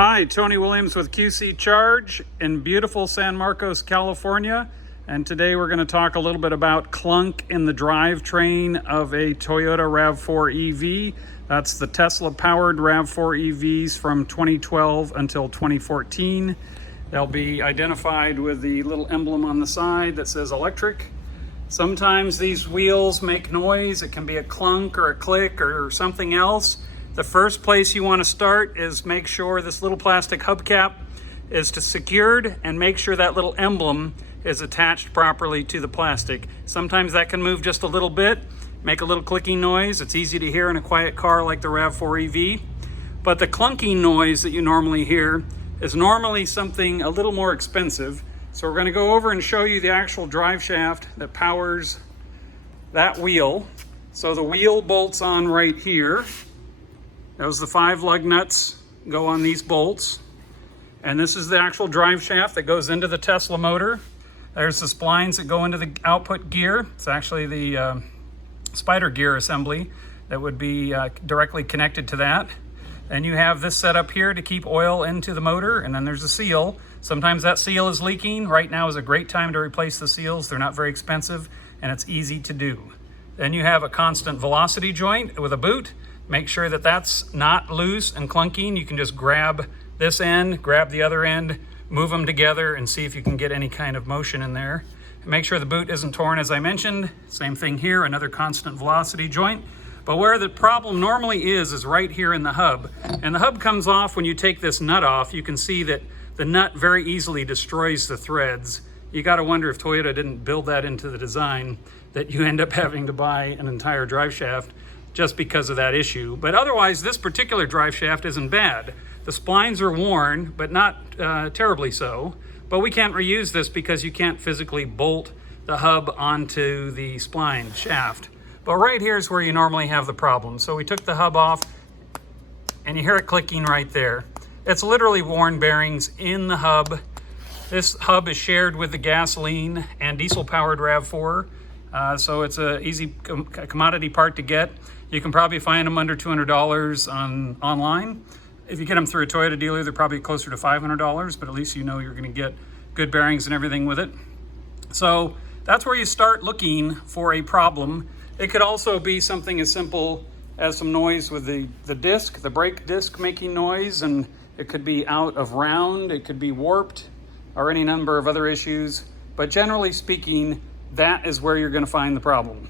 Hi, Tony Williams with QC Charge in beautiful San Marcos, California. And today we're going to talk a little bit about clunk in the drivetrain of a Toyota RAV4 EV. That's the Tesla-powered RAV4 EVs from 2012 until 2014. They'll be identified with the little emblem on the side that says electric. Sometimes these wheels make noise. It can be a clunk or a click or something else. The first place you want to start is make sure this little plastic hubcap is secured and make sure that little emblem is attached properly to the plastic. Sometimes that can move just a little bit, make a little clicking noise. It's easy to hear in a quiet car like the RAV4 EV. But the clunking noise that you normally hear is normally something a little more expensive. So we're going to go over and show you the actual drive shaft that powers that wheel. So the wheel bolts on right here. Those the 5 lug nuts go on these bolts. And this is the actual drive shaft that goes into the Tesla motor. There's the splines that go into the output gear. It's actually the spider gear assembly that would be directly connected to that. And you have this set up here to keep oil into the motor, and then there's a seal. Sometimes that seal is leaking. Right now is a great time to replace the seals. They're not very expensive, and it's easy to do. Then you have a constant velocity joint with a boot. Make sure that that's not loose and clunking. You can just grab this end, grab the other end, move them together and see if you can get any kind of motion in there. And make sure the boot isn't torn, as I mentioned. Same thing here, another constant velocity joint. But where the problem normally is right here in the hub. And the hub comes off when you take this nut off. You can see that the nut very easily destroys the threads. You gotta wonder if Toyota didn't build that into the design, that you end up having to buy an entire drive shaft just because of that issue. But otherwise, this particular drive shaft isn't bad. The splines are worn, but not terribly so. But we can't reuse this because you can't physically bolt the hub onto the spline shaft. But right here is where you normally have the problem. So we took the hub off, and you hear it clicking right there. It's literally worn bearings in the hub. This hub is shared with the gasoline and diesel-powered RAV4. So it's an easy commodity part to get. You can probably find them under $200 online. If you get them through a Toyota dealer, they're probably closer to $500, but at least you know you're going to get good bearings and everything with it. So that's where you start looking for a problem. It could also be something as simple as some noise with the disc, the brake disc making noise, and it could be out of round, it could be warped, or any number of other issues. But generally speaking, that is where you're going to find the problem.